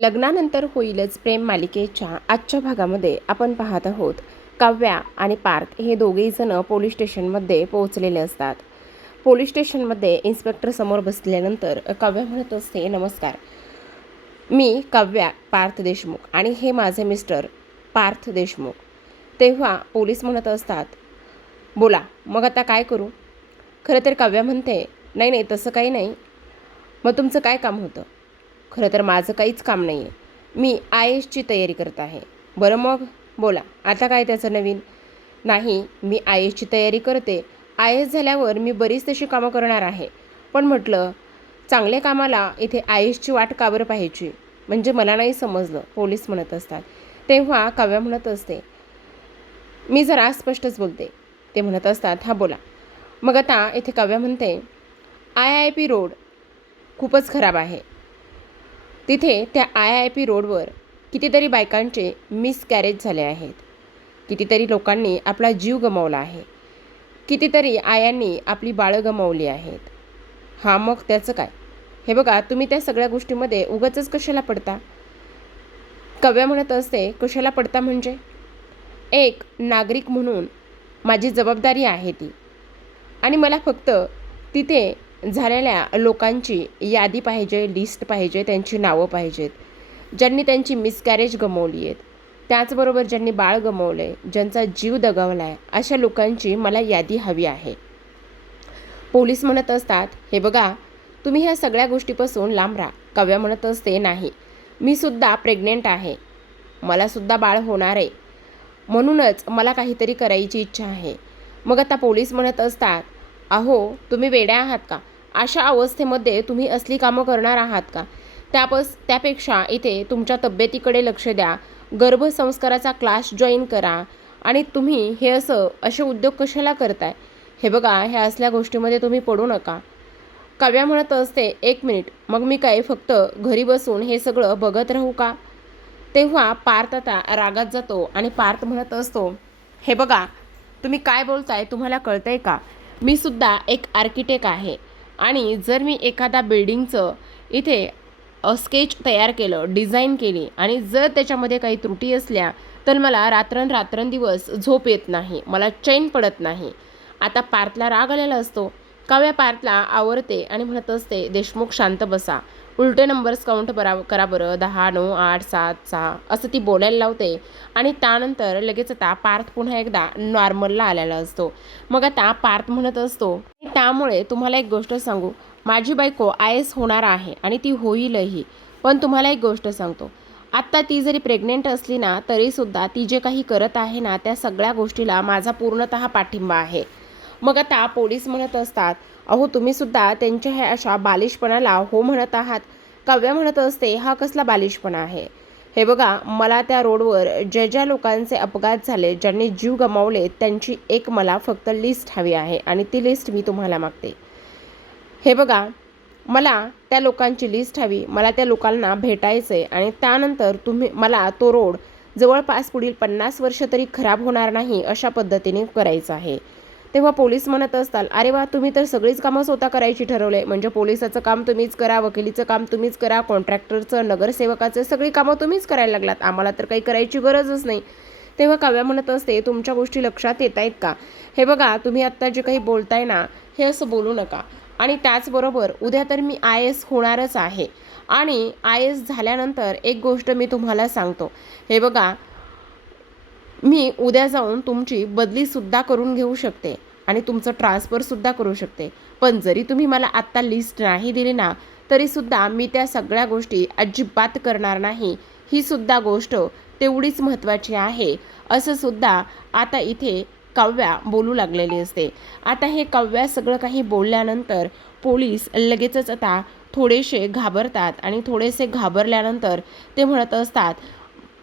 लग्नानंतर होईलच प्रेम मालिकेच्या आजच्या भागामध्ये आपण पाहत आहोत काव्या आणि पार्थ हे दोघेही जण पोलीस स्टेशनमध्ये पोहोचलेले असतात. पोलीस स्टेशनमध्ये इन्स्पेक्टर समोर बसल्यानंतर काव्या म्हणत असते, नमस्कार, मी काव्या पार्थ देशमुख आणि हे माझे मिस्टर पार्थ देशमुख. तेव्हा पोलीस म्हणत असतात, बोला मग आता काय करू. खरं तर काव्या म्हणते, नाही नाही तसं काही नाही. मग तुमचं काय काम होतं. खरं तर माझं काहीच काम नाही आहे, मी IASची तयारी करत आहे. बरं मग बोला आता काय त्याचं नवीन. नाही, मी IASची तयारी करते. IAS झाल्यावर मी बरीच तशी कामं करणार आहे. पण म्हटलं चांगल्या कामाला इथे IASची वाट का बरं पाहायची. म्हणजे मला नाही समजलं, पोलीस म्हणत असतात. तेव्हा काव्या म्हणत असते, मी जरा स्पष्टच बोलते. ते म्हणत असतात, हां बोला. मग आता इथे काव्या म्हणते, IIP रोड खूपच खराब आहे. तिथे त्या IIP रोडवर कितीतरी बायकांचे मिसकॅरेज झाले आहेत. कितीतरी लोकांनी आपला जीव गमावला आहे. कितीतरी आयांनी आपली बाळं गमावली आहेत. हां मग त्याचं काय. हे बघा, तुम्ही त्या सगळ्या गोष्टीमध्ये उगाचच कशाला पडता. काव्या म्हणत असते, कशाला पडता म्हणजे. एक नागरिक म्हणून माझी जबाबदारी आहे ती. आणि मला फक्त तिथे झालेल्या लोकांची यादी पाहिजे, लिस्ट पाहिजे, त्यांची नावं पाहिजेत, ज्यांनी त्यांची मिसकॅरेज गमावली आहेत. त्याचबरोबर ज्यांनी बाळ गमावलं आहे, ज्यांचा जीव दगावला आहे, अशा लोकांची मला यादी हवी आहे. पोलीस म्हणत असतात, हे बघा तुम्ही ह्या सगळ्या गोष्टीपासून लांब राहा. काव्या म्हणत असते, नाही, मी सुद्धा प्रेग्नेंट आहे, मलासुद्धा बाळ होणार आहे, म्हणूनच मला काहीतरी करायची इच्छा आहे. मग आता पोलीस म्हणत असतात, अहो तुम्ही वेड्या आहात का. अशा अवस्थेमध्ये तुम्ही असली कामं करणार आहात का. त्यापेक्षा इथे तुमच्या तब्येतीकडे लक्ष द्या, गर्भसंस्काराचा क्लास जॉईन करा. आणि तुम्ही असे उद्योग कशाला करताय. हे बघा, ह्या असल्या गोष्टीमध्ये तुम्ही पडू नका. काव्या म्हणत असते, एक मिनिट, मग मी काय फक्त घरी बसून हे सगळं बघत राहू का. तेव्हा पार्थ आता रागात जातो आणि पार्थ म्हणत असतो, हे बघा तुम्ही काय बोलताय, तुम्हाला कळतंय का. मी सुद्धा एक आर्किटेक्ट आहे आणि जर मी एखादा बिल्डिंगचं इथे स्केच तयार केलं, डिझाईन केली आणि जर त्याच्यामध्ये काही त्रुटी असल्या तर मला रात्रंदिवस झोप येत नाही, मला चैन पडत नाही. आता पार्थला राग आलेला असतो. काव्या पार्थला आवरते आणि म्हणत असते, देशमुख शांत बसा, उलटे नंबर्स काउंट करा बरं, 10, 9, 8, 7, 6 असं ती बोलायला लावते. आणि त्यानंतर लगेच आता पार्थ पुन्हा एकदा नॉर्मलला आलेला असतो. मग आता पार्थ म्हणत असतो, त्यामुळे तुम्हाला एक गोष्ट सांगू, माझी बायको IAS होणार आहे आणि ती होईलही. पण तुम्हाला एक गोष्ट सांगतो, आत्ता ती जरी प्रेग्नेंट असली ना तरीसुद्धा ती जे काही करत आहे ना त्या सगळ्या गोष्टीला माझा पूर्णतः पाठिंबा आहे. मग आता पोलीस म्हणत असतात, अहो तुम्हीसुद्धा त्यांच्या ह्या अशा बालिशपणाला हो म्हणत आहात. काव्या म्हणत असते, हा कसला बालिशपणा आहे. हे बघा, मला त्या रोडवर ज्या ज्या लोकांचे अपघात झाले, ज्यांनी जीव गमावले, त्यांची एक मला फक्त लिस्ट हवी आहे आणि ती लिस्ट मी तुम्हाला मागते. हे बघा, मला त्या लोकांची लिस्ट हवी, मला त्या लोकांना भेटायचं आहे आणि त्यानंतर तुम्ही मला तो रोड जवळपास पुढील 50 वर्ष तरी खराब होणार नाही अशा पद्धतीने करायचं आहे. तेव्हा पोलीस म्हणत असतात, अरे वा, तुम्ही तर सगळीच कामं स्वतः करायची ठरवले. म्हणजे पोलिसाचं काम तुम्हीच करा, वकिलीचं काम तुम्हीच करा, कॉन्ट्रॅक्टरचं, नगरसेवकाचं सगळी कामं तुम्हीच करायला लागलात, आम्हाला तर काही करायची गरजच नाही. तेव्हा काव्या म्हणत असते, तुमच्या गोष्टी लक्षात येत आहेत का. हे बघा, तुम्ही आत्ता जे काही बोलताय ना हे असं बोलू नका. आणि त्याचबरोबर उद्या तर मी IAS होणारच आहे आणि IAS झाल्यानंतर एक गोष्ट मी तुम्हाला सांगतो, हे बघा, मी उद्या जाऊन तुमची बदलीसुद्धा करून घेऊ शकते आणि तुमचं ट्रान्सफरसुद्धा करू शकते. पण जरी तुम्ही मला आत्ता लिस्ट नाही दिली ना तरीसुद्धा मी त्या सगळ्या गोष्टी अजिबात करणार नाही. ही सुद्धा गोष्ट तेवढीच महत्त्वाची आहे असं सुद्धा आता इथे काव्या बोलू लागलेली असते. आता हे काव्या सगळं काही बोलल्यानंतर पोलीस लगेचच आता थोडेसे घाबरतात आणि थोडेसे घाबरल्यानंतर ते म्हणत असतात,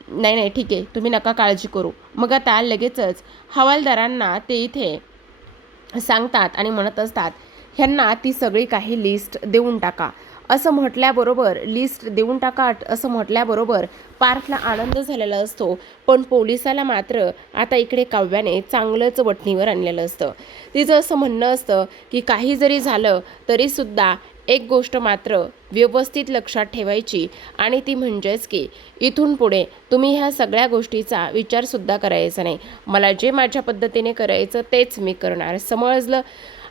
नाही नाही ठीक आहे, तुम्ही नका काळजी करू. मग आता लगेचच हवालदारांना ते इथे सांगतात आणि म्हणत असतात, ह्यांना ती सगळी काही लिस्ट देऊन टाका. असं म्हटल्याबरोबर लिस्ट देऊन टाका असं म्हटल्याबरोबर पार्थला आनंद झालेला असतो. पण पोलिसाला मात्र आता इकडे काव्याने चांगलंच वठणीवर आणलेलं असतं. तिचं असं म्हणणं असतं की काही जरी झालं तरीसुद्धा एक गोष्ट मात्र व्यवस्थित लक्षात ठेवायची आणि ती म्हणजेच की इथून पुढे तुम्ही ह्या सगळ्या गोष्टीचा विचारसुद्धा करायचा नाही. मला जे माझ्या पद्धतीने करायचं तेच मी करणार, समजलं?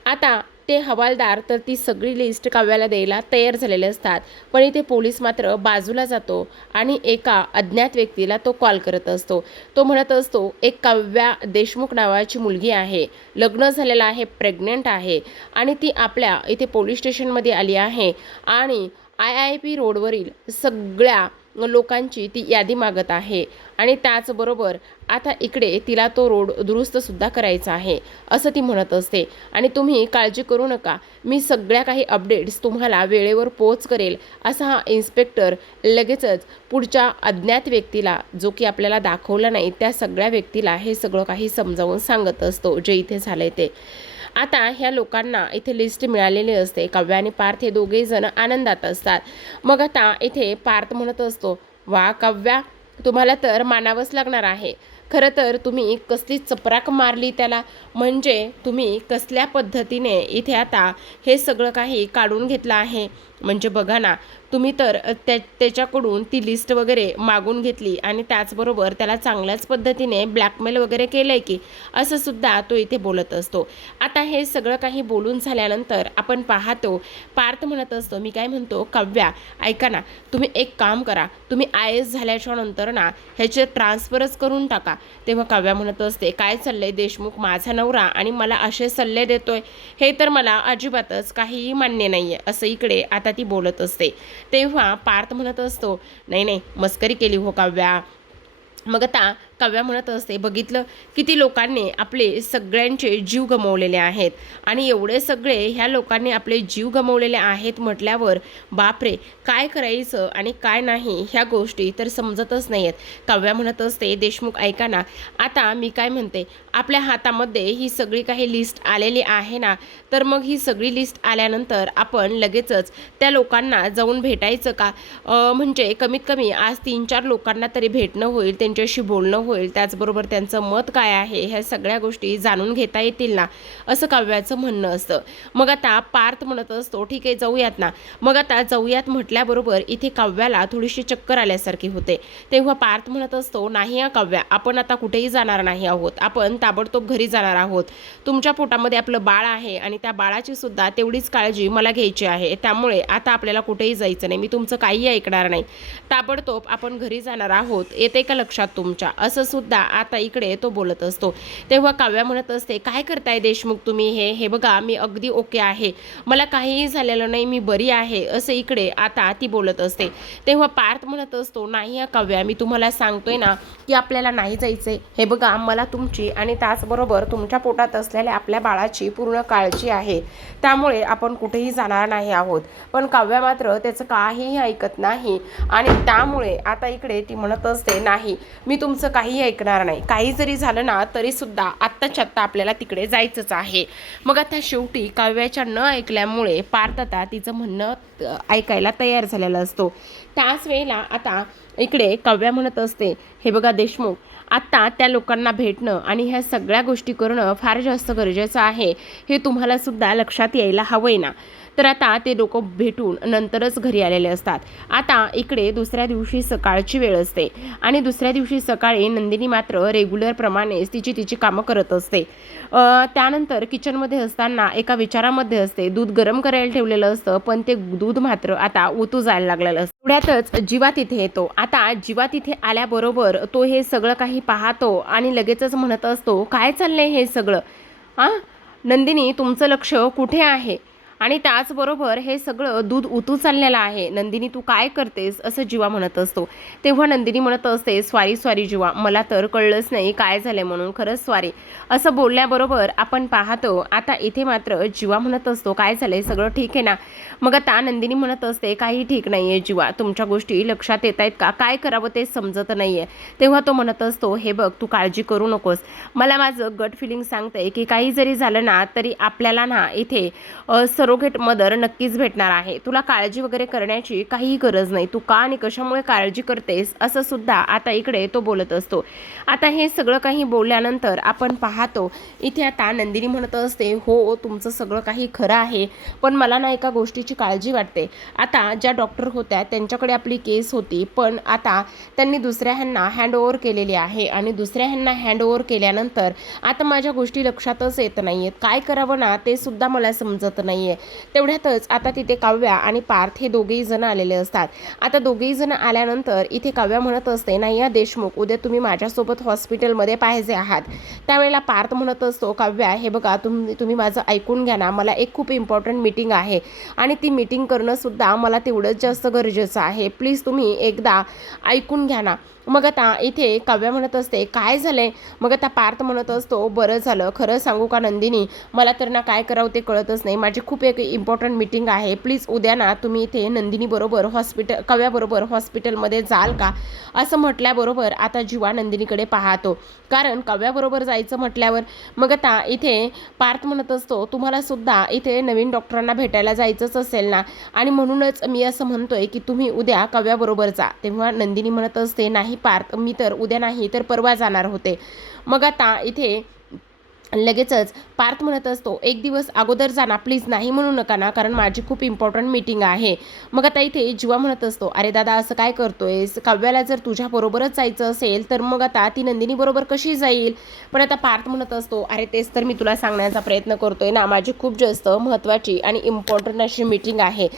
आता ते हवालदार तर ती सगळी लिस्ट काव्याला द्यायला तयार झालेले असतात, पण इथे पोलीस मात्र बाजूला जातो आणि एका अज्ञात व्यक्तीला तो कॉल करत असतो. तो म्हणत असतो, एक काव्या देशमुख नावाची मुलगी आहे, लग्न झालेलं आहे, प्रेग्नंट आहे आणि ती आपल्या इथे पोलीस स्टेशनमध्ये आली आहे आणि IIP रोडवरील सगळ्या लोकांची ती यादी मागत आहे आणि त्याचबरोबर आता इकडे तिला तो रोड दुरुस्तसुद्धा करायचा आहे असं ती म्हणत असते. आणि तुम्ही काळजी करू नका, मी सगळ्या काही अपडेट्स तुम्हाला वेळेवर पोच करेल असा हा इन्स्पेक्टर लगेचच पुढच्या अज्ञात व्यक्तीला, जो की आपल्याला दाखवला नाही, त्या सगळ्या व्यक्तीला हे सगळं काही समजावून सांगत असतो जे इथे झालंय ते. आता ह्या लोकांना इथे लिस्ट मिळालेली असते. काव्या आणि पार्थ हे दोघेही जण आनंदात असतात. मग आता इथे पार्थ म्हणत असतो, वा काव्या, तुम्हाला तर मानावंच लागणार आहे. खरं तर तुम्ही कसली चपराक मारली त्याला, म्हणजे तुम्ही कसल्या पद्धतीने इथे आता हे सगळं काही काढून घेतलं आहे. म्हणजे बघा ना, तुम्ही तर त्याच्याकडून ती लिस्ट वगैरे मागून घेतली आणि त्याचबरोबर त्याला चांगल्याच पद्धतीने ब्लॅकमेल वगैरे केलं आहे की, असं सुद्धा तो इथे बोलत असतो. आता हे सगळं काही बोलून झाल्यानंतर आपण पाहतो पार्थ म्हणत असतो, मी काय म्हणतो, काव्या ऐका ना, तुम्ही एक काम करा, तुम्ही IAS झाल्याच्या नंतर ना ह्याचे ट्रान्सफरच करून टाका. तेव्हा काव्या म्हणत असते, काय चाललंय देशमुख, माझा नवरा आणि मला असे सल्ले देतोय, हे तर मला अजिबातच काहीही मान्य नाही आहे, असं इकडे आता ती बोलत असते. तेव्हा पार्थ म्हणत असतो, नाही नाही, मस्करी केली हो काव्या. मग आता काव्या म्हणत असते, बघितलं किती लोकांनी आपले सगळ्यांचे जीव गमावलेले आहेत आणि एवढे सगळे ह्या लोकांनी आपले जीव गमावलेले आहेत म्हटल्यावर बापरे, काय करायचं आणि काय नाही ह्या गोष्टी तर समजतच नाही आहेत. काव्या म्हणत असते, देशमुख ऐका ना, आता मी काय म्हणते, आपल्या हातामध्ये ही सगळी काही लिस्ट आलेली आहे ना, तर मग ही सगळी लिस्ट आल्यानंतर आपण लगेचच त्या लोकांना जाऊन भेटायचं का? म्हणजे कमीत कमी आज 3-4 लोकांना तरी भेटणं होईल, त्यांच्याशी बोलणं होईल, त्याचबरोबर त्यांचं मत काय आहे ह्या सगळ्या गोष्टी जाणून घेता येतील ना, असं काव्याचं म्हणणं असतं. मग आता पार्थ म्हणत असतो, ठीक आहे जाऊयात ना. मग आता जाऊयात म्हटल्याबरोबर इथे काव्याला थोडीशी चक्कर आल्यासारखी होते. तेव्हा पार्थ म्हणत असतो, नाही काव्या, आपण आता कुठेही जाणार नाही आहोत, आपण ताबडतोब घरी जाणार आहोत. तुमच्या पोटामध्ये आपलं बाळ आहे आणि त्या बाळाची सुद्धा तेवढीच काळजी मला घ्यायची आहे, त्यामुळे आता आपल्याला कुठेही जायचं नाही, मी तुमचं काहीही ऐकणार नाही, ताबडतोब आपण घरी जाणार आहोत, येते का लक्षात तुमच्या, असं सुद्धा आता इकडे तो बोलत असतो. तेव्हा काव्या म्हणत असते, काय करताय देशमुख तुम्ही, हे बघा मी अगदी ओके आहे, मला काहीही झालेलं नाही, मी बरी आहे, असं इकडे आता ती बोलत असते. तेव्हा पार्थ म्हणत असतो, नाही काव्या, मी तुम्हाला सांगतोय ना की आपल्याला नाही जायचंय, हे बघा मला तुमची आणि त्याचबरोबर तुमच्या पोटात असलेल्या आपल्या बाळाची पूर्ण काळजी आहे, त्यामुळे आपण कुठेही जाणार नाही आहोत. पण काव्या मात्र त्याचं काहीही ऐकत नाही आणि त्यामुळे आता इकडे ती म्हणत असते, नाही मी तुमचं काहीही ऐकणार नाही, काही जरी झालं ना तरी सुद्धा आत्ताच्या आत्ता आपल्याला तिकडे जायचंच आहे. मग आता शेवटी काव्याच्या न ऐकल्यामुळे पार्थ आता तिचं म्हणणं ऐकायला तयार झालेला असतो. त्याच वेळेला आता इकडे काव्या म्हणत असते, हे बघा देशमुख, आत्ता त्या लोकांना भेटणं आणि ह्या सगळ्या गोष्टी करणं फार जास्त गरजेचं आहे, हे तुम्हाला सुद्धा लक्षात यायला हवंय ना. तर आता ते लोक भेटून नंतरच घरी आलेले असतात. आता इकडे दुसऱ्या दिवशी सकाळची वेळ असते आणि दुसऱ्या दिवशी सकाळी नंदिनी मात्र रेग्युलर प्रमाणेच तिची कामं करत असते. त्यानंतर किचनमध्ये असताना एका विचारामध्ये असते. दूध गरम करायला ठेवलेलं असतं, पण ते दूध मात्र आता ओतू जायला लागलेलं असतं. थोड्यातच जीवा तिथे येतो. आता जीवा तिथे आल्याबरोबर तो हे सगळं काही पाहतो आणि लगेचच म्हणत असतो, काय चाललंय हे सगळं, नंदिनी तुमचं लक्ष कुठे आहे? आणि त्याचबरोबर हे सगळं दूध उतू चाललेलं आहे, नंदिनी तू काय करतेस, असं जीवा म्हणत असतो. तेव्हा नंदिनी म्हणत असते, सॉरी जीवा, मला तर कळलंच नाही काय झालंय म्हणून, खरंच सॉरी, असं बोलल्याबरोबर आपण पाहतो आता इथे मात्र जीवा म्हणत असतो, काय झालंय, सगळं ठीक आहे ना? मग आता नंदिनी म्हणत असते, काही ठीक नाही आहे जीवा, तुमच्या गोष्टी लक्षात येत आहेत का, काय करावं ते समजत नाही आहे. तेव्हा तो म्हणत असतो, हे बघ तू काळजी करू नकोस, मला माझं गट फिलिंग सांगतंय की काही जरी झालं ना तरी आपल्याला ना इथे सर्व सरोगेट मदर नक्कीच भेटणार आहे. तुला काळजी वगैरे करण्याची काहीही गरज नाही. तू का आणि कशामुळे काळजी करतेस असं सुद्धा आता इकडे तो बोलत असतो. आता हे सगळं काही बोलल्यानंतर आपण पाहतो इथे आता नंदिनी म्हणत असते, हो तुमचं सगळं काही खरं आहे, पण मला ना एका गोष्टीची काळजी वाटते. आता ज्या डॉक्टर होत्या त्यांच्याकडे आपली केस होती, पण आता त्यांनी दुसऱ्या ह्यांना हँडओव्हर केलेली आहे आणि दुसऱ्या ह्यांना हँडओव्हर केल्यानंतर आता माझ्या गोष्टी लक्षातच येत नाही आहेत. काय करावं ना ते सुद्धा मला समजत नाही आहे. तेवढ्यातच आता तिथे काव्या आणि पार्थ हे दोघेही जण आलेले असतात. आता दोघेही जण आल्यानंतर इथे काव्या म्हणत असते, नाही या देशमुख, उद्या तुम्ही माझ्यासोबत हॉस्पिटलमध्ये पाहिजे आहात. त्यावेळेला पार्थ म्हणत असतो, काव्या हे बघा तुम्ही माझं ऐकून घ्या ना, मला एक खूप इम्पॉर्टंट मीटिंग आहे आणि ती मीटिंग करणं सुद्धा मला तेवढंच जास्त गरजेचं आहे. प्लीज तुम्ही एकदा ऐकून घ्या ना. मग आता इथे काव्या म्हणत असते, काय झालंय? मग आता पार्थ म्हणत असतो, बरं झालं, खरं सांगू का नंदिनी, मला तर ना काय करावं ते कळतच नाही. माझी खूप एक इम्पॉर्टंट मीटिंग आहे. प्लीज उद्या ना तुम्ही इथे नंदिनीबरोबर काव्याबरोबर हॉस्पिटलमध्ये जाल का? असं म्हटल्याबरोबर आता जीवा नंदिनीकडे पाहतो, कारण काव्याबरोबर जायचं म्हटल्यावर मग आता इथे पार्थ म्हणत असतो, तुम्हाला सुद्धा इथे नवीन डॉक्टरांना भेटायला जायचंच असेल ना, आणि म्हणूनच मी असं म्हणतोय की तुम्ही उद्या काव्याबरोबर जा. तेव्हा नंदिनी म्हणत असते, नाही पार्थ, मी तर उद्या नाही तर परवा जाणार होते. मग आता इथे लगेचच पार्थ म्हणत असतो, एक दिवस अगोदर जा ना प्लीज, नाही म्हणू नका ना, कारण माझी खूप इम्पॉर्टंट मीटिंग आहे. मग आता इथे जीवा म्हणत असतो, अरे दादा असं काय करतोयस? काव्याला जर तुझ्याबरोबरच जायचं असेल तर मग आता ती नंदिनी बरोबर कशी जाईल? पण आता पार्थ म्हणत असतो, अरे तेच तर मी तुला सांगण्याचा प्रयत्न करतोय ना, माझी खूप जास्त महत्त्वाची आणि इम्पॉर्टंट अशी मीटिंग आहे.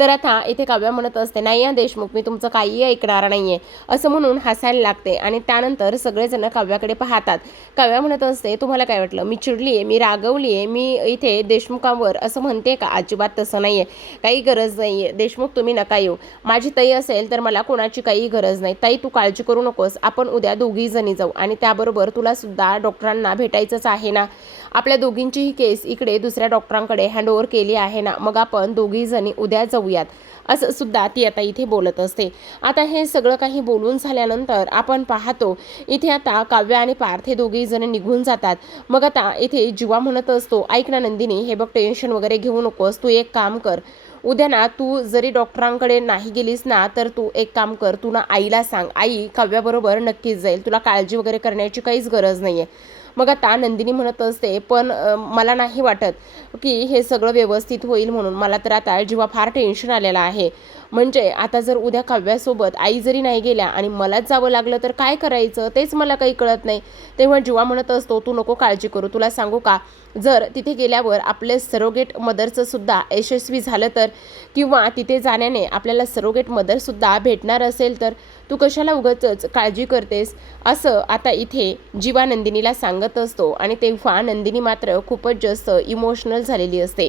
तर आता इथे काव्या म्हणत असते, नाही या देशमुख, मी तुमचं काहीही ऐकणार नाही आहे, असं म्हणून हसायला लागते. आणि त्यानंतर सगळेजण काव्याकडे पाहतात. काव्या म्हणत असते, तुम्हाला काय वाटलं मी चिडली आहे, मी रागवली आहे, मी इथे देशमुखांवर असं म्हणते का? अजिबात तसं नाही आहे, काही गरज नाही आहे. देशमुख तुम्ही नका येऊ, माझी ताई असेल तर मला कोणाची काही गरज नाही. ताई तू काळजी करू नकोस, आपण उद्या दोघी जणी जाऊ आणि त्याबरोबर तुला सुद्धा डॉक्टरांना भेटायचंच आहे ना. आपल्या दोघींचीही केस इकडे दुसऱ्या डॉक्टरांकडे हँडओव्हर केली आहे ना, मग आपण दोघी जणी उद्या जाऊयात, असं सुद्धा ती आता इथे बोलत असते. आता हे सगळं काही बोलून झाल्यानंतर आपण पाहतो इथे आता काव्या आणि पार्थ हे दोघेही जण निघून जातात. मग आता इथे जीवा म्हणत असतो, ऐक ना नंदिनी, हे बघ टेन्शन वगैरे घेऊ नकोस, तू एक काम कर, उद्या ना तू जरी डॉक्टरांकडे नाही गेलीस ना तर तू एक काम कर, तू ना आईला सांग, आई काव्याबरोबर नक्कीच जाईल, तुला काळजी वगैरे करण्याची काहीच गरज नाही आहे. मग आता नंदिनी म्हणत असते, पण मला नाही वाटत की हे सगळं व्यवस्थित होईल म्हणून, मला तर आता जीवा फार टेन्शन आलेलं आहे. म्हणजे आता जर उद्या काव्यासोबत आई जरी नाही गेल्या आणि मलाच जावं लागलं तर काय करायचं तेच मला काही कळत नाही. तेव्हा जीवा म्हणत असतो, तू नको काळजी करू, तुला सांगू का, जर तिथे गेल्यावर आपले सरोगेट मदरचं सुद्धा यशस्वी झालं तर, किंवा तिथे जाण्याने आपल्याला सरोगेट मदरसुद्धा भेटणार असेल तर तू कशाला उगाचच काळजी करतेस, असं आता इथे जीवा नंदिनीला सांगत असतो. आणि तेव्हा नंदिनी मात्र खूपच जास्त इमोशनल झालेली असते.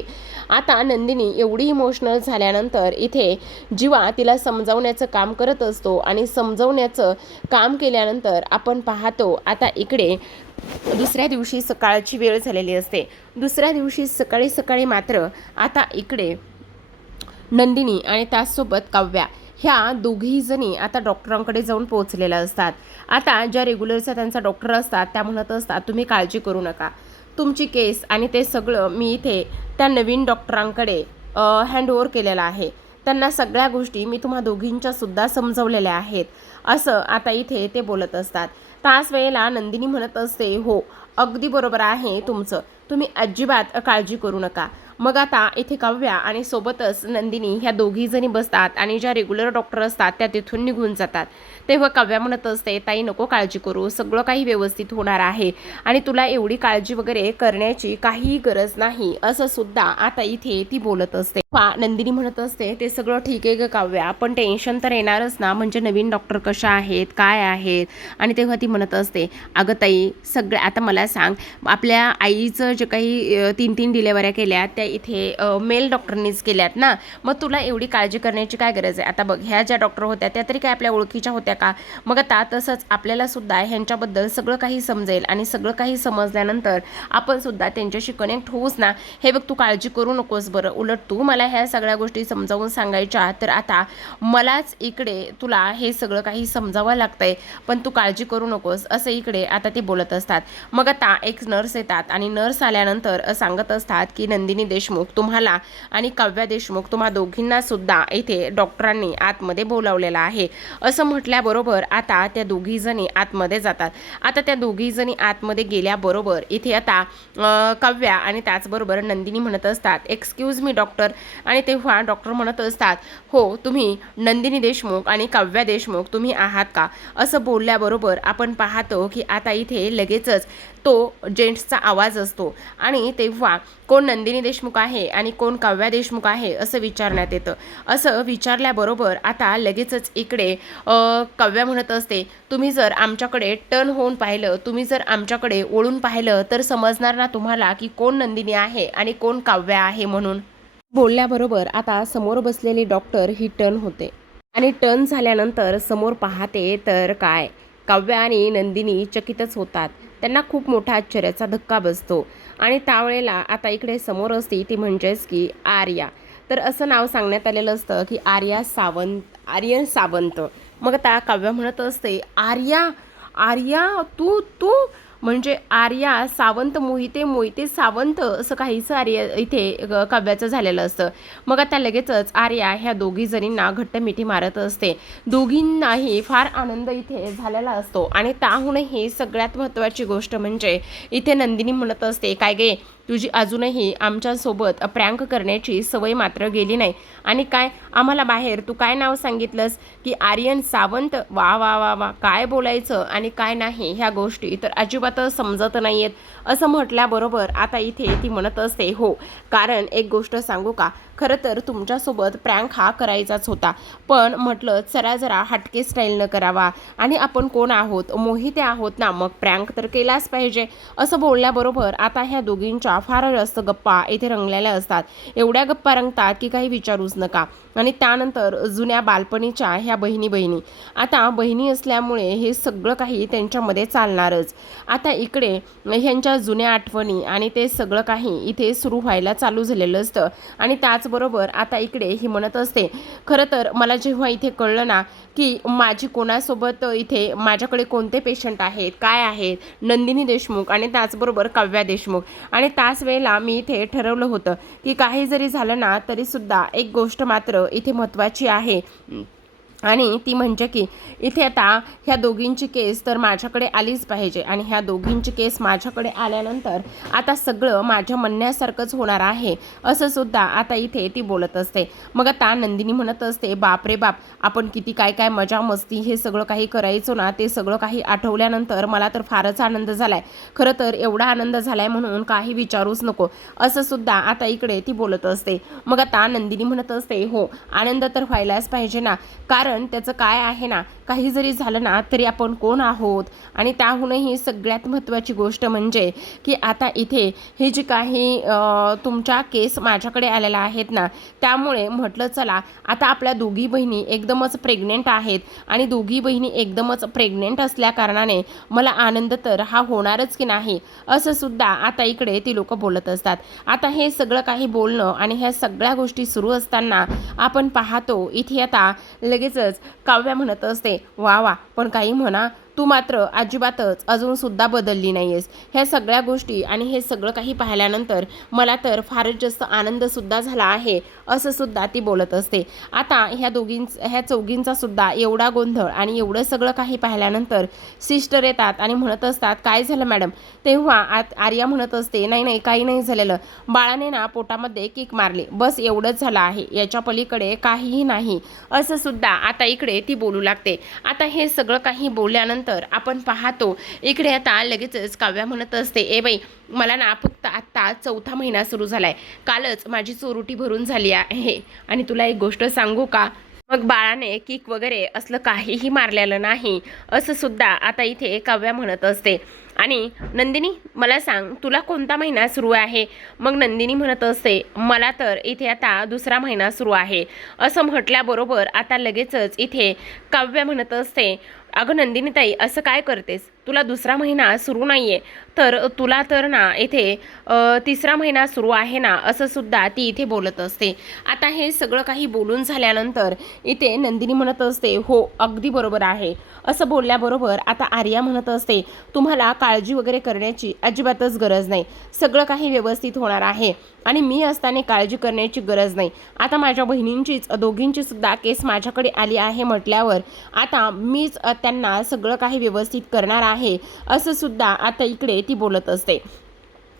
आता नंदिनी एवढी इमोशनल झाल्यानंतर इथे जीवा तिला समजावण्याचं काम करत असतो आणि समजावण्याचं काम केल्यानंतर आपण पाहतो आता इकडे दुसऱ्या दिवशी सकाळची वेळ झालेली असते. दुसऱ्या दिवशी सकाळी सकाळी मात्र आता इकडे नंदिनी आणि त्याचसोबत काव्या ह्या दोघीही जणी आता डॉक्टरांकडे जाऊन पोहोचलेल्या असतात. आता ज्या रेग्युलरचा त्यांचा डॉक्टर असतात त्या म्हणत असतात, तुम्ही काळजी करू नका, तुमची केस आणि ते सगळं मी इथे त्या नवीन डॉक्टरांकडे हँडओव्हर केलेलं आहे, त्यांना सगळ्या गोष्टी मी तुम्हा दोघींच्या सुद्धा समजवलेल्या आहेत, असं आता इथे ते बोलत असतात. त्याच वेळेला नंदिनी म्हणत असते, हो अगदी बरोबर आहे तुमचं, तुम्ही अजिबात काळजी करू नका. मग आता इथे काव्या आणि सोबतच नंदिनी ह्या दोघी जणी बसतात आणि ज्या रेग्युलर डॉक्टर असतात त्या तिथून निघून जातात. तेव्हा काव्या म्हणत असते, ताई नको काळजी करू, सगळं काही व्यवस्थित होणार आहे आणि तुला एवढी काळजी वगैरे करण्याची काहीही गरज नाही, असं सुद्धा आता इथे ती बोलत असते. नंदिनी म्हणत असते, ते सगळं ठीक आहे ग काव्या, पण टेन्शन तर येणारच ना, म्हणजे नवीन डॉक्टर कशा आहेत काय आहेत. आणि तेव्हा ती म्हणत असते, अगं ताई सगळ्या आता मला सांग, आपल्या आईचं जे काही 3 डिलेवऱ्या केल्या त्या इथे मेल डॉक्टरनीच केल्यात ना, मग तुला एवढी काळजी करण्याची काय गरज आहे. आता बघ ह्या ज्या डॉक्टर होत्या त्या तरी काय आपल्या ओळखीच्या होत्या का? मग आता तसंच आपल्याला सुद्धा ह्यांच्याबद्दल सगळं काही समजेल आणि सगळं काही समजल्यानंतर आपण सुद्धा त्यांच्याशी कनेक्ट होऊच ना. हे बघ तू काळजी करू नकोस बरं, उलट तू मला मला ह्या सगळ्या गोष्टी समजावून सांगायच्या, तर आता मलाच इकडे तुला हे सगळं काही समजावं लागतंय, पण तू काळजी करू नकोस, असं इकडे आता ते बोलत असतात. मग आता एक नर्स येतात आणि नर्स आल्यानंतर सांगत असतात की नंदिनी देशमुख तुम्हाला आणि काव्या देशमुख तुम्हा दोघींना सुद्धा इथे डॉक्टरांनी आतमध्ये बोलावलेलं आहे, असं म्हटल्याबरोबर आता त्या दोघी जणी आतमध्ये जातात. आता त्या दोघी जणी आतमध्ये गेल्याबरोबर इथे आता काव्या आणि त्याचबरोबर नंदिनी म्हणत असतात, एक्सक्यूज मी डॉक्टर. आणि तेव्हा डॉक्टर म्हणत असतात, हो तुम्ही नंदिनी देशमुख आणि काव्या देशमुख तुम्ही आहात का, असं बोलल्याबरोबर आपण पाहतो की आता इथे लगेचच तो जेंट्सचा आवाज असतो आणि तेव्हा कोण नंदिनी देशमुख आहे आणि कोण काव्या देशमुख आहे असं विचारण्यात येतं. असं विचारल्याबरोबर आता लगेचच इकडे काव्या म्हणत असते, तुम्ही जर आमच्याकडे टर्न होऊन पाहिलं, तुम्ही जर आमच्याकडे वळून पाहिलं तर समजणार ना तुम्हाला की कोण नंदिनी आहे आणि कोण काव्या आहे म्हणून. बोलल्याबरोबर आता समोर बसलेली डॉक्टर ही टर्न होते आणि टर्न झाल्यानंतर समोर पाहते तर काय, काव्या आणि नंदिनी चकितच होतात. त्यांना खूप मोठा आश्चर्याचा धक्का बसतो आणि त्यावेळेला आता इकडे समोर असते ती म्हणजेच की आर्या. तर असं नाव सांगण्यात आलेलं असतं की आर्यन सावंत. मग आता काव्या म्हणत असते, आर्या आर्या तू तू म्हणजे आर्या सावंत, मोहिते सावंत, असं काहीच आर्या इथे काव्याचं झालेलं असतं. मग आता लगेचच आर्या ह्या दोघी जणींना घट्ट मिठी मारत असते. दोघींनाही फार आनंद इथे झालेला असतो आणि त्याहूनही सगळ्यात महत्त्वाची गोष्ट म्हणजे इथे नंदिनी म्हणत असते, काय गे तुझी अजूनही आमच्यासोबत प्रँक करण्याची सवय मात्र गेली नाही. आणि काय आम्हाला बाहेर तू काय नाव सांगितलंस की आर्यन सावंत, वा वा वा वा, काय बोलायचं आणि काय नाही ह्या गोष्टी तर अजिबातच समजत नाही आहेत, असं म्हटल्याबरोबर आता इथे ती म्हणत असते, हो कारण एक गोष्ट सांगू का, खरं तर तुमच्यासोबत प्रँक हा करायचाच होता, पण म्हटलं चला जरा हटके स्टाईलनं करावा आणि आपण कोण आहोत, मोहिते आहोत ना, मग प्रँक तर केलाच पाहिजे. असं बोलल्याबरोबर आता ह्या दोघींच्या फार जास्त गप्पा इथे रंगलेल्या असतात. एवढ्या गप्पा रंगतात की काही विचारूच नका. आणि त्यानंतर जुन्या बालपणीच्या ह्या बहिणी आता बहिणी असल्यामुळे हे सगळं काही त्यांच्यामध्ये चालणारच. आता इकडे ह्यांच्या जुन्या आठवणी आणि ते सगळं काही इथे सुरू व्हायला चालू झालेलं असतं. आणि त्याचबरोबर आता इकडे ही म्हणत असते, खरं तर मला जेव्हा इथे कळलं ना की माझी कोणासोबत इथे माझ्याकडे कोणते पेशंट आहेत, काय आहेत, नंदिनी देशमुख आणि त्याचबरोबर काव्या देशमुख, आणि त्याच वेळेला मी इथे ठरवलं होतं की काही जरी झालं ना तरीसुद्धा एक गोष्ट मात्र इथे महत्त्वाची आहे आणि ती म्हणजे की इथे आता ह्या दोघींची केस तर माझ्याकडे आलीच पाहिजे आणि ह्या दोघींची केस माझ्याकडे आल्यानंतर आता सगळं माझ्या म्हणण्यासारखंच होणार आहे, असं सुद्धा आता इथे ती बोलत असते. मग आता नंदिनी म्हणत असते, बाप रे बाप, आपण किती काय काय मजा मस्ती हे सगळं काही करायचो ना, ते सगळं काही आठवल्यानंतर मला तर फारच आनंद झालाय. खरं तर एवढा आनंद झालाय म्हणून काही विचारूच नको, असं सुद्धा आता इकडे ती बोलत असते. मग आता नंदिनी म्हणत असते, हो आनंद तर व्हायलाच पाहिजे ना, कारण त्याचं काय आहे ना, काही जरी झालं ना तरी आपण कोण आहोत आणि त्याहूनही सगळ्यात महत्त्वाची गोष्ट म्हणजे की आता इथे हे जे काही तुमच्या केस माझ्याकडे आलेल्या आहेत ना, त्यामुळे म्हटलं चला आता आपल्या दोघी बहिणी एकदमच प्रेग्नेंट आहेत आणि दोघी बहिणी एकदमच प्रेग्नेंट असल्या कारणाने मला आनंद तर हा होणारच की नाही, असं सुद्धा आता इकडे ती लोक बोलत असतात. आता हे सगळं काही बोलणं आणि ह्या सगळ्या गोष्टी सुरू असताना आपण पाहतो इथे आता लगेचच काव्या म्हणत असते, वा वा, पण काही म्हणा तू मात्र अजिबातच अजून सुद्धा बदलली नाहीयेस. ह्या सगळ्या गोष्टी आणि हे सगळं काही पाहिल्यानंतर मला तर फारच जास्त आनंद सुद्धा झाला आहे, असं सुद्धा ती बोलत असते. आता ह्या चौघींचा सुद्धा एवढा गोंधळ आणि एवढं सगळं काही पाहिल्यानंतर सिस्टर येतात आणि म्हणत असतात, काय झालं मॅडम. तेव्हा आर्या म्हणत असते, नाही नाही काही नाही झालेलं, बाळाने ना पोटामध्ये किक मारली, बस एवढंच झालं आहे, याच्या पलीकडे काहीही नाही, असं सुद्धा आता इकडे ती बोलू लागते. आता हे सगळं काही बोलल्यानंतर आपण पाहतो इकडे आता लगेचच काव्या म्हणत असते, ए बाई मला ना फक्त आत्ता 4था महिना सुरू झालाय, कालच माझी चोरुटी भरून झाली आहे आणि तुला एक गोष्ट सांगू का, मग बाळाने किक वगैरे असलं काहीही मारलेलं नाही, असं सुद्धा आता इथे काव्या म्हणत असते. आणि नंदिनी मला सांग तुला कोणता महिना सुरू आहे. मग नंदिनी म्हणत असते, मला तर इथे आता 2रा महिना सुरू आहे, असं म्हटल्याबरोबर आता लगेचच इथे काव्या म्हणत असते, अगं नंदिनी ताई असं काय करतेस, तुला दुसरा महिना सुरू नाही आहे, तर तुला तर ना इथे तिसरा महिना सुरू आहे ना, असं सुद्धा ती इथे बोलत असते. आता हे सगळं काही बोलून झाल्यानंतर इथे नंदिनी म्हणत असते, हो अगदी बरोबर आहे. असं बोलल्याबरोबर आता आर्या म्हणत असते, तुम्हाला काळजी वगैरे करण्याची अजिबातच गरज नाही, सगळं काही व्यवस्थित होणार आहे आणि मी असताना काळजी करण्याची गरज नाही. आता माझ्या बहिणींचीच दोघींची सुद्धा केस माझ्याकडे आली आहे म्हटल्यावर आता मीच त्यांना सगळं काही व्यवस्थित करणार आहे, असं सुद्धा आता इकडे ती बोलत असते.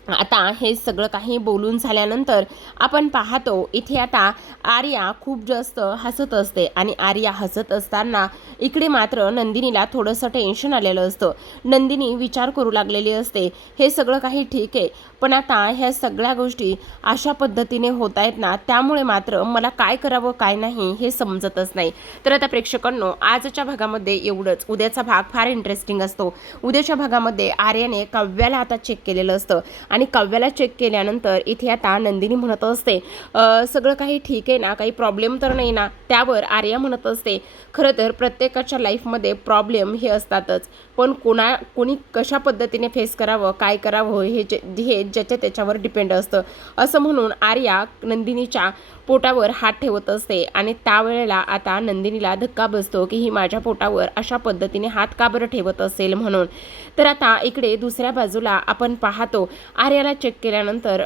आता हे सगळं काही बोलून झाल्यानंतर आपण पाहतो इथे आता आर्या खूप जास्त हसत असते आणि आर्या हसत असताना इकडे मात्र नंदिनीला थोडंसं टेन्शन आलेलं असतं. नंदिनी विचार करू लागलेली असते, हे सगळं काही ठीक आहे, पण आता ह्या सगळ्या गोष्टी अशा पद्धतीने होत आहेत ना, त्यामुळे मात्र मला काय करावं काय नाही हे समजतच नाही. तर आता प्रेक्षकांनो, आजच्या भागामध्ये एवढंच. उद्याचा भाग फार इंटरेस्टिंग असतो. उद्याच्या भागामध्ये आर्याने काव्याला आता चेक केलेलं असतं आणि काव्याला चेक केल्यानंतर इथे आता नंदिनी म्हणत असते, सगळं काही ठीक आहे ना, काही प्रॉब्लेम तर नाही ना. त्यावर आर्या म्हणत असते, खरं तर प्रत्येकाच्या लाईफमध्ये प्रॉब्लेम हे असतातच, पण कोणी कशा पद्धतीने फेस करावं काय करावं हे ज्याच्या त्याच्यावर डिपेंड असतं. असं म्हणून आर्या नंदिनीच्या पोटावर हात ठेवत असते आणि त्यावेळेला आता नंदिनीला धक्का बसतो की ही माझ्या पोटावर अशा पद्धतीने हात का बरं ठेवत असेल म्हणून. तर आता इकडे दुसऱ्या बाजूला आपण पाहतो आर्याला चेक केल्यानंतर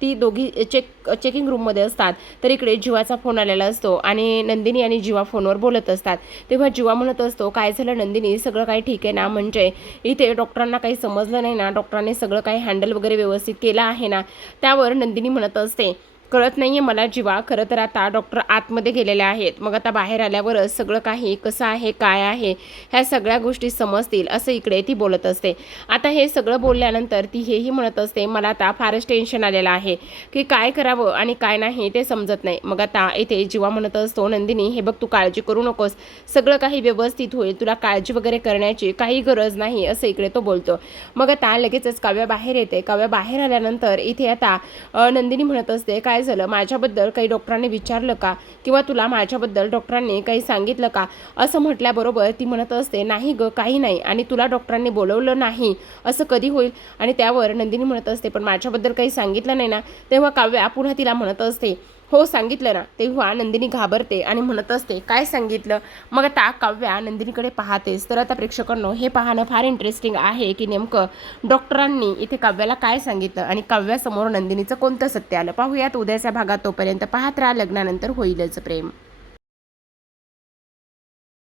ती दोघी चेकिंग रूममध्ये असतात. तर इकडे जीवाचा फोन आलेला असतो आणि नंदिनी आणि जीवा फोनवर बोलत असतात. तेव्हा जीवा म्हणत असतो, काय झालं नंदिनी, सगळं काही ठीक आहे ना, म्हणजे इथे डॉक्टरांना काही समजलं नाही ना, डॉक्टरांनी सगळं काही हँडल वगैरे व्यवस्थित केलं आहे ना. त्यावर नंदिनी म्हणत असते, कळत नाही आहे मला जीवा, खरं तर आता डॉक्टर आतमध्ये गेलेले आहेत, मग आता बाहेर आल्यावरच सगळं काही कसं आहे काय आहे ह्या सगळ्या गोष्टी समजतील, असं इकडे ती बोलत असते. आता हे सगळं बोलल्यानंतर ती हेही म्हणत असते, मला आता फारच टेन्शन आलेलं आहे की काय करावं आणि काय नाही ते समजत नाही. मग आता इथे जीवा म्हणत असतो, नंदिनी हे बघ, तू काळजी करू नकोस, सगळं काही व्यवस्थित होईल, तुला काळजी वगैरे करण्याची काही गरज नाही, असं इकडे तो बोलतो. मग आता लगेचच काव्या बाहेर येते. काव्या बाहेर आल्यानंतर इथे आता नंदिनी म्हणत असते, काय झालं, माझ्याबद्दल काही डॉक्टरांनी विचारलं का, किंवा तुला माझ्याबद्दल डॉक्टरांनी काही सांगितलं का, असं म्हटल्याबरोबर ती म्हणत असते, नाही ग, काही नाही, आणि तुला डॉक्टरांनी बोलवलं नाही असं कधी होईल. आणि त्यावर नंदिनी म्हणत असते, पण माझ्याबद्दल काही सांगितलं नाही ना. तेव्हा काव्या पुन्हा तिला म्हणत असते, हो सांगितलं ना. तेव्हा नंदिनी घाबरते आणि म्हणत असते, काय सांगितलं. मग आता काव्या नंदिनीकडे पाहतेस. तर आता प्रेक्षकांनो, हे पाहणं फार इंटरेस्टिंग आहे की नेमकं डॉक्टरांनी इथे काव्याला काय सांगितलं आणि काव्यासमोर नंदिनीचं कोणतं सत्य आलं. पाहूयात उद्याच्या भागात. तोपर्यंत पाहत राहा लग्नानंतर होईलच प्रेम.